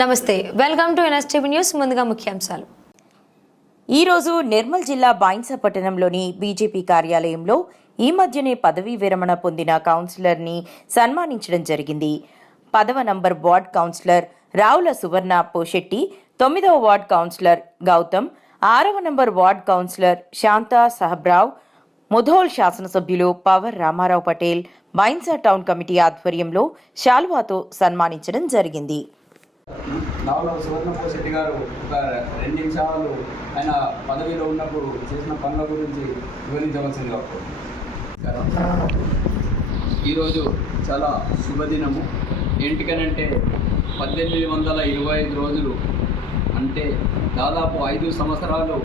నమస్తే welcome to NSTV news ముందుగా ముఖ్యాంశాలు. ఈరోజు నిర్మల్ జిల్లా బాయిన్స పట్టణంలోని బీజేపీ కార్యాలయంలో ఈ మధ్యనే పదవీ విరమణ పొందిన కౌన్సిలర్ని సన్మానించడం జరిగింది. పదవ number ward councillor Ravula Suvarna Poshetti తొమ్మిదవ వార్డ్ కౌన్సిలర్ గౌతమ్ ఆరవ number ward councillor Shanta Sahabrao Mudhol శాసనసభ్యులు పవర్ రామారావు పటేల్ బైన్సా టౌన్ కమిటీ ఆధ్వర్యంలో శాల్వాతో సన్మానించడం జరిగింది. నావల సువర్ణపోశెట్టి గారు ఒక రెండు నిమిషాలు ఆయన పదవిలో ఉన్నప్పుడు చేసిన పనుల గురించి వివరించవలసిందిగా ఈరోజు చాలా శుభదినము. ఏంటికనంటే పద్దెనిమిది వందల ఇరవై ఐదు రోజులు అంటే దాదాపు ఐదు సంవత్సరాలు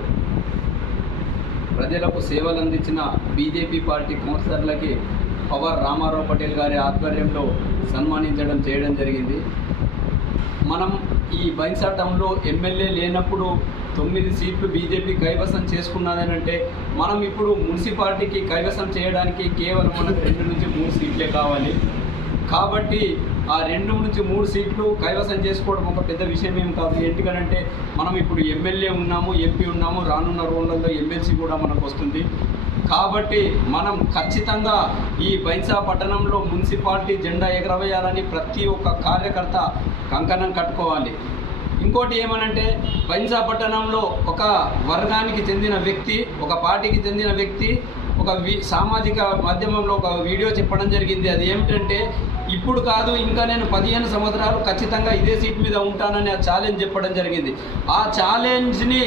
ప్రజలకు సేవలు అందించిన బీజేపీ పార్టీ కౌన్సిలర్లకి పవర్ రామారావు పటేల్ గారి ఆధ్వర్యంలో సన్మానించడం చేయడం జరిగింది. మనం ఈ బైన్సా టౌన్లో ఎమ్మెల్యే లేనప్పుడు తొమ్మిది సీట్లు బీజేపీ కైవసం చేసుకున్నదని అంటే మనం ఇప్పుడు మున్సిపాలిటీకి కైవసం చేయడానికి కేవలం మనకు రెండు నుంచి మూడు సీట్లే కావాలి. కాబట్టి ఆ రెండు నుంచి మూడు సీట్లు కైవసం చేసుకోవడం ఒక పెద్ద విషయం ఏం కాదు. ఎందుకనంటే మనం ఇప్పుడు ఎమ్మెల్యే ఉన్నాము ఎంపీ ఉన్నాము రానున్న రోజులలో ఎమ్మెల్సీ కూడా మనకు వస్తుంది. కాబట్టి మనం ఖచ్చితంగా ఈ బైన్సా పట్టణంలో మున్సిపాలిటీ జెండా ఎగరవేయాలని ప్రతి ఒక్క కార్యకర్త కంకణం కట్టుకోవాలి. ఇంకోటి ఏమనంటే బైన్సా పట్టణంలో ఒక వర్గానికి చెందిన వ్యక్తి ఒక పార్టీకి చెందిన వ్యక్తి ఒక వి సామాజిక మాధ్యమంలో ఒక వీడియో చెప్పడం జరిగింది. అది ఏమిటంటే ఇప్పుడు కాదు ఇంకా నేను పదిహేను సంవత్సరాలు ఖచ్చితంగా ఇదే సీట్ మీద ఉంటానని ఆ ఛాలెంజ్ చెప్పడం జరిగింది. ఆ ఛాలెంజ్ని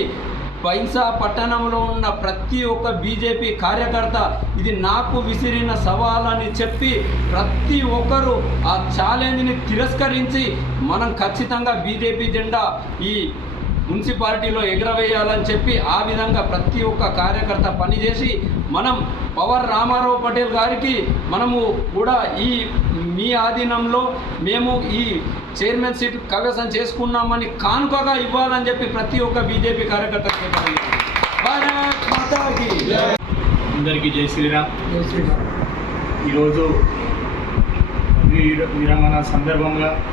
బైంసా పట్టణంలో ఉన్న ప్రతి ఒక్క బీజేపీ కార్యకర్త ఇది నాకు విసిరిన సవాలని అని చెప్పి ప్రతి ఒక్కరూ ఆ ఛాలెంజ్ని తిరస్కరించి మనం ఖచ్చితంగా బీజేపీ జెండా ఈ మున్సిపాలిటీలో ఎగరవేయాలని చెప్పి ఆ విధంగా ప్రతి ఒక్క కార్యకర్త పనిచేసి మనం పవర్ రామారావు పటేల్ గారికి మనము కూడా ఈ మీ ఆధీనంలో మేము ఈ చైర్మన్ సీట్ కైవసం చేసుకున్నామని కానుకగా ఇవ్వాలని చెప్పి ప్రతి ఒక్క బీజేపీ కార్యకర్త అందరికీ జై శ్రీరామ్. ఈరోజు వీర- విరమణ సందర్భంగా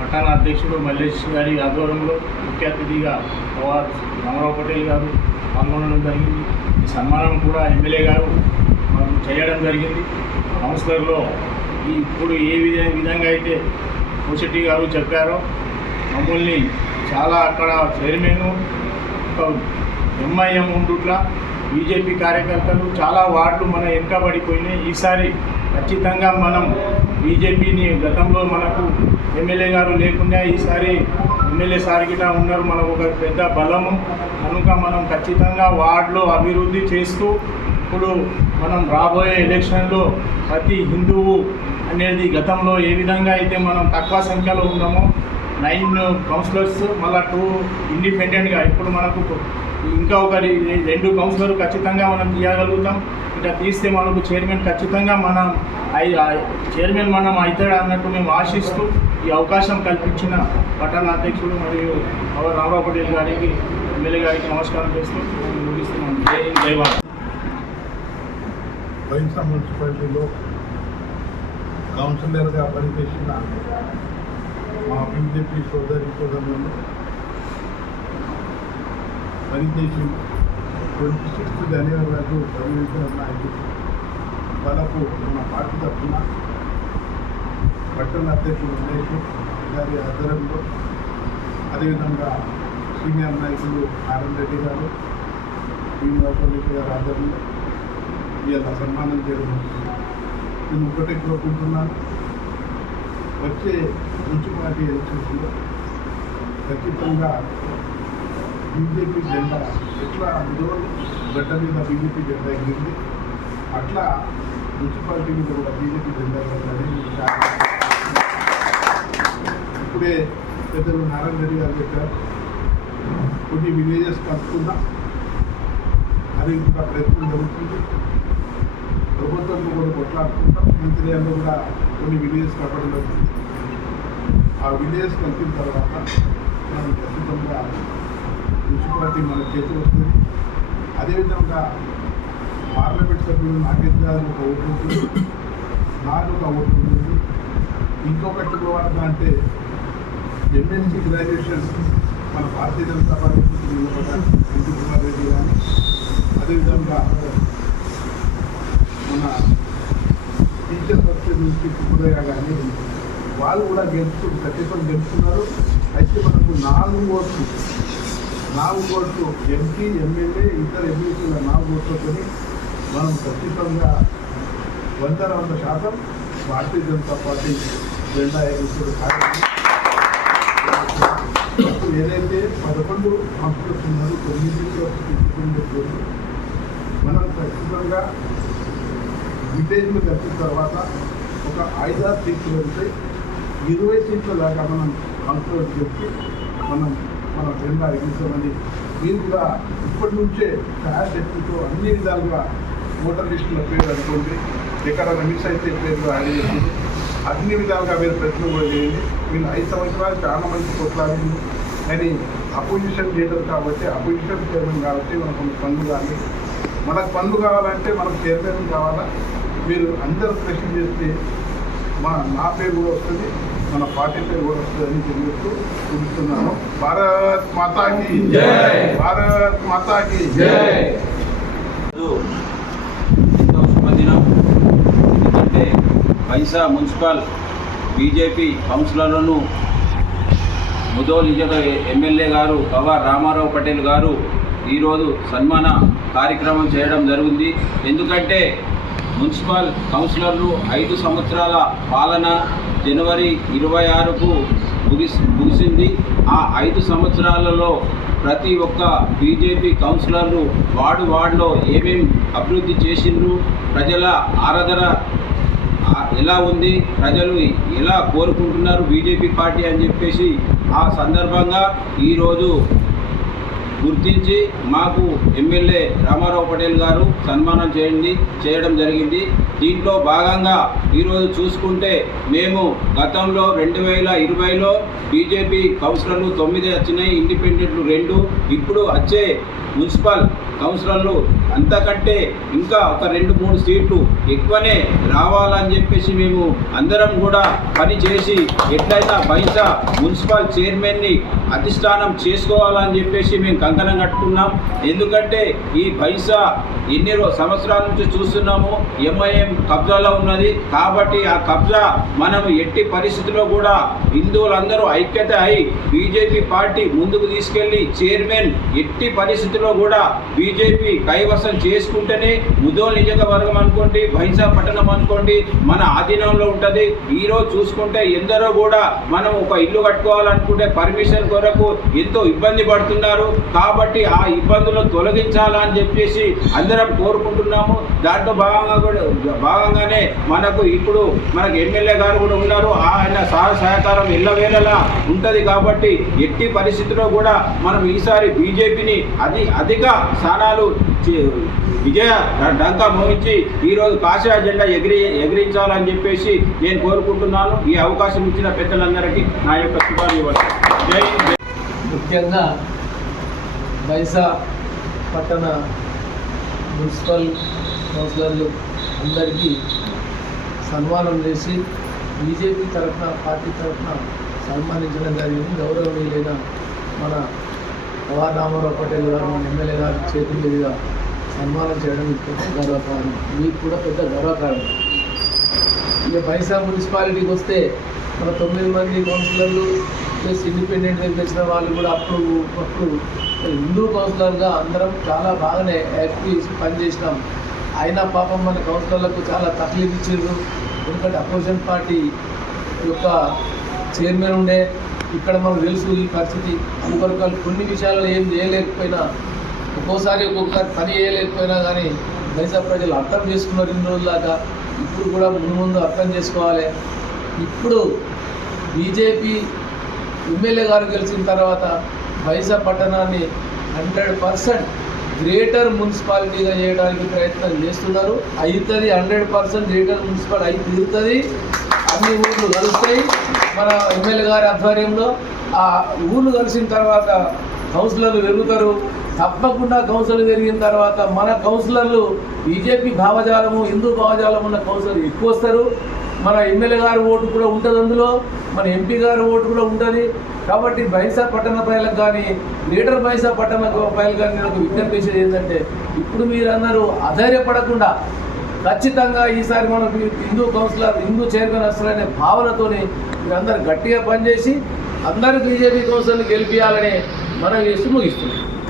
పట్టణ అధ్యక్షుడు మల్లేష్ గారి ఆధ్వర్యంలో ముఖ్య అతిథిగా పవార్ రామారావు పటేల్ గారు పాల్గొనడం జరిగింది. ఈ సన్మానం కూడా ఎమ్మెల్యే గారు చేయడం జరిగింది. కౌన్సిలర్లో ఇప్పుడు ఏ విధ విధంగా అయితే కోశెట్టి గారు చెప్పారో మమ్మల్ని చాలా అక్కడ చైర్మన్ ఒక ఎంఐఎం ఉండుట్లా బీజేపీ కార్యకర్తలు చాలా వార్డులు మన వెనుకబడిపోయినాయి ఈసారి ఖచ్చితంగా మనం బీజేపీని గతంలో మనకు ఎమ్మెల్యే గారు లేకుండా ఈసారి ఎమ్మెల్యే సార్ గిట్లా ఉన్నారు. మనకు ఒక పెద్ద బలము. కనుక మనం ఖచ్చితంగా వార్డులో అభివృద్ధి చేస్తూ ఇప్పుడు మనం రాబోయే ఎలక్షన్లో ప్రతి హిందువు అనేది గతంలో ఏ విధంగా అయితే మనం తక్కువ సంఖ్యలో ఉన్నామో నైన్ కౌన్సిలర్స్ మళ్ళా టూ ఇండిపెండెంట్గా ఇప్పుడు మనకు ఇంకా ఒక రెండు కౌన్సిలర్ ఖచ్చితంగా మనం తీయగలుగుతాం. ఇంకా తీస్తే మనకు చైర్మన్ ఖచ్చితంగా మనం ఐ- చైర్మన్ మనం అవుతాడు అన్నట్టు మేము ఆశిస్తూ ఈ అవకాశం కల్పించిన పట్టణ అధ్యక్షుడు మరియు రామరావు పటేల్ గారికి ఎమ్మెల్యే గారికి నమస్కారం చేస్తూ ముగిస్తున్నాం. జై హింద్, జై మున్సిపాలిటీలో కౌన్సిలర్గా పనిచేసిన మా బీజేపీ సోదరి సోదరులను పనిచేసి ట్వంటీ సిక్స్త్ జనవరి వరకు పనిచేసిన నాయకుడు వరకు మన పార్టీ తరఫున పట్టణ అధ్యక్షుడు ఉమేష్ గారి ఆధ్వర్యంలో అదేవిధంగా సీనియర్ నాయకులు నారాయణ రెడ్డి గారు శ్రీనివాస రెడ్డి గారి ఆధ్వర్యంలో ఇలా సన్మానం చేయడం నేను ఒకటే కోరుకుంటున్నాను వచ్చే మున్సిపాలిటీ ఎలక్షన్స్లో ఖచ్చితంగా బీజేపీ జెండా ఎట్లా ఉందో గడ్డ మీద బీజేపీ జెండా ఎగిరింది. అట్లా మున్సిపాలిటీ మీద కూడా బీజేపీ జెండా ఎగరాలని ఇప్పుడే పెద్దలు నారాయణ రెడ్డి గారు చెప్పారు. కొన్ని విలేజెస్ కలుపుకుందాం. అది ప్రయత్నం జరుగుతుంది. ప్రభుత్వంతో కూడా కొట్లాడుకుంటాం. మంత్రియాల్లో కూడా కొన్ని విలేజెస్ కట్టడం జరుగుతుంది. ఆ విలేజ్ కలిపిన తర్వాత మనం ఖచ్చితంగా మున్సిపాలిటీ మన చేతి వస్తుంది. అదేవిధంగా పార్లమెంట్ సభ్యులు నాగేష్ ఒక ఓటు ఉంటుంది. నాకు ఒక ఓటు ఉంటుంది. ఇంకొకటి కూడా అంటే ఎంఎన్సీ గ్రాడ్యుయేషన్ మన భారతీయ జనతా పార్టీ నుంచి కుమార్ రెడ్డి కానీ అదేవిధంగా మన టీచర్ పరిషత్ నుంచి కుమరయ్య కానీ వాళ్ళు కూడా గెలుస్తూ ఖచ్చితంగా గెలుపుతున్నారు. అయితే మనకు నాలుగు ఓట్లు నాలుగు ఓట్లు ఎంపీ ఎమ్మెల్యే ఇతర ఎమ్మెల్యేల నాలుగు ఓట్లతోని మనం ఖచ్చితంగా వందల వంద శాతం భారతీయ జనతా పార్టీ జెండా ఎగురుతున్న కార్యక్రమం. ఇప్పుడు ఏదైతే పదకొండు కాంప్లెక్స్ ఉన్నారో తొమ్మిది మనం ఖచ్చితంగా విలేజ్లు జరిపిన తర్వాత ఒక ఐదారు సీట్లు వెళ్తే ఇరవై సీట్ల దాకా మనం కంట్రోల్ చేసి మనం మన జెండా ఎగిస్తామని మీరు కూడా ఇప్పటి నుంచే శాశక్తితో అన్ని విధాలుగా ఓటర్ లిస్టుల పేరు అనుకోండి ఎక్కడైనా మిస్ అయితే పేరు యాడ్ చేసి అన్ని విధాలుగా మీరు ప్రయత్నం కూడా చేయండి. మీరు ఐదు సంవత్సరాలు చాలా మంది కొట్లాడింది. కానీ అపోజిషన్ లీడర్ కాబట్టి అపోజిషన్ చైర్మన్ కాబట్టి మనకు కొన్ని పనులు కానీ మనకు పనులు కావాలంటే మనకు చైర్మన్ కావాలా? మీరు అందరూ ప్రశ్న చేస్తే మా నా పేరు కూడా వస్తుంది మన పార్టీ పేరు కూడా వస్తుంది అని తెలియజేస్తూ చూపిస్తున్నాను. భారత్ మాతాకి భారత్ మాతాకి ఎంతో శుభదినం. ఎందుకంటే పైసా మున్సిపల్ బీజేపీ కౌన్సిలర్లను ముదోల్ నిజక ఎమ్మెల్యే గారు పవార్ రామారావు పటేల్ గారు ఈరోజు సన్మాన కార్యక్రమం చేయడం జరిగింది. ఎందుకంటే మున్సిపల్ కౌన్సిలర్లు ఐదు సంవత్సరాల పాలన జనవరి ఇరవై ఆరుకు ముగిసి ముగిసింది. ఆ ఐదు సంవత్సరాలలో ప్రతి ఒక్క బీజేపీ కౌన్సిలర్లు వార్డు వార్డులో ఏమేమి అభివృద్ధి చేసిండ్రు ప్రజల ఆరాధన ఎలా ఉంది ప్రజలు ఎలా కోరుకుంటున్నారు బీజేపీ పార్టీ అని చెప్పేసి ఆ సందర్భంగా ఈరోజు గుర్తించి మాకు ఎమ్మెల్యే రామారావు పటేల్ గారు సన్మానం చేయండి చేయడం జరిగింది. దీంట్లో భాగంగా ఈరోజు చూసుకుంటే మేము గతంలో రెండు వేల ఇరవైలో బీజేపీ కౌన్సిలర్లు తొమ్మిది వచ్చినాయి ఇండిపెండెంట్లు రెండు ఇప్పుడు వచ్చే మున్సిపల్ కౌన్సిలర్లు అంతకంటే ఇంకా ఒక రెండు మూడు సీట్లు ఎక్కువనే రావాలని చెప్పేసి మేము అందరం కూడా పని చేసి ఎట్లయినా బైసా మున్సిపల్ చైర్మన్ని అధిష్టానం చేసుకోవాలని చెప్పేసి మేము కంకణం కట్టుకున్నాం. ఎందుకంటే ఈ బైసా ఎన్ని సంవత్సరాల నుంచి చూస్తున్నాము ఎంఐఎం కబ్జాలో ఉన్నది. కాబట్టి ఆ కబ్జా మనం ఎట్టి పరిస్థితిలో కూడా హిందువులందరూ ఐక్యత అయి బీజేపీ పార్టీ ముందుకు తీసుకెళ్ళి చైర్మన్ ఎట్టి పరిస్థితిలో కూడా బీజేపీ కైవసం చేసుకుంటేనే ముదోల్ నియోజకవర్గం అనుకోండి బైసా పట్టణం అనుకోండి మన ఆధీనంలో ఉంటుంది. ఈరోజు చూసుకుంటే ఎందరో కూడా మనం ఒక ఇల్లు కట్టుకోవాలనుకుంటే పర్మిషన్ కొరకు ఎంతో ఇబ్బంది పడుతున్నారు. కాబట్టి ఆ ఇబ్బందులను తొలగించాలని చెప్పేసి అందరం కోరుకుంటున్నాము. దాంట్లో భాగంగా కూడా భాగంగానే మనకు ఇప్పుడు మనకు ఎమ్మెల్యే గారు కూడా ఉన్నారు. ఆయన సహాయ సహకారం ఎల్లవేళలా ఉంటుంది కాబట్టి ఎట్టి పరిస్థితిలో కూడా మనం ఈసారి బీజేపీని అది అధిక స్థానాలు చే- విజయ డంకా మోగించి ఈరోజు కాషాయ అజెండా ఎగిరి ఎగిరించాలని చెప్పేసి నేను కోరుకుంటున్నాను. ఈ అవకాశం ఇచ్చిన పెద్దలందరికీ నా యొక్క శుభాభివందనాలు. జై ముఖ్యంగా బైసా పట్టణ మున్సిపల్ కౌన్సిలర్లు అందరికీ సన్మానం చేసి బీజేపీ తరఫున పార్టీ తరఫున సన్మానించడం జరిగింది. గౌరవనీయులైన మన పవార్ రామారావు పటేల్ గారు మన ఎమ్మెల్యే గారు చేతి మీదుగా సన్మానం చేయడం పెద్ద గర్వకారణం. మీకు కూడా పెద్ద గర్వకారణం. ఇక పైసా మున్సిపాలిటీకి వస్తే మన తొమ్మిది మంది కౌన్సిలర్లు ప్లస్ ఇండిపెండెంట్ తెచ్చిన వాళ్ళు కూడా అప్పుడు అప్పుడు హిందూ కౌన్సిలర్గా అందరం చాలా బాగానే యాక్టివ్ చేసి పనిచేసినాం. అయినా పాపం మన కౌన్సిలర్లకు చాలా తక్లీఫ్ ఇచ్చారు ఎందుకంటే అపోజిషన్ పార్టీ యొక్క చైర్మన్ ఉండే. ఇక్కడ మనకు తెలుసు ఈ పరిస్థితి. అందువరకు వాళ్ళు కొన్ని విషయాల్లో ఏం చేయలేకపోయినా ఒక్కోసారి ఒక్కొక్కసారి పని చేయలేకపోయినా కానీ మైసా ప్రజలు అర్థం చేసుకున్నారు ఇన్ని రోజుల దాకా ఇప్పుడు కూడా ముందు ముందు అర్థం చేసుకోవాలి. ఇప్పుడు బీజేపీ ఎమ్మెల్యే గారు గెలిచిన తర్వాత మైసా పట్టణాన్ని హండ్రెడ్ పర్సెంట్ గ్రేటర్ మున్సిపాలిటీగా చేయడానికి ప్రయత్నం చేస్తున్నారు. అవుతుంది హండ్రెడ్ పర్సెంట్ గ్రేటర్ మున్సిపాలిటీ అయి తీరుతుంది. అన్ని ఊర్లు కలుస్తాయి. మన ఎమ్మెల్యే గారి ఆధ్వర్యంలో ఆ ఊర్లు కలిసిన తర్వాత కౌన్సిలర్లు పెరుగుతారు తప్పకుండా కౌన్సిల్ పెరిగిన తర్వాత మన కౌన్సిలర్లు బీజేపీ భావజాలము హిందూ భావజాలం ఉన్న కౌన్సిలర్ ఎక్కువ వస్తారు. మన ఎమ్మెల్యే గారి ఓటు కూడా ఉంటుంది అందులో మన ఎంపీ గారి ఓటు కూడా ఉంటుంది. కాబట్టి బైసా పట్టణ ప్రజలకు కానీ లీడర్ బైసా పట్టణ ప్రజలకు కానీ నేను ఒక విజ్ఞప్తి చేసేది ఏంటంటే ఇప్పుడు మీరందరూ అధైర్యపడకుండా ఖచ్చితంగా ఈసారి మనకు హిందూ కౌన్సిలర్ హిందూ చైర్మన్ వస్తారనే భావనతోని మీరందరూ గట్టిగా పనిచేసి అందరూ బీజేపీ కౌన్సిలర్ని గెలిపించాలని మనం చేసి ముగిస్తున్నాం.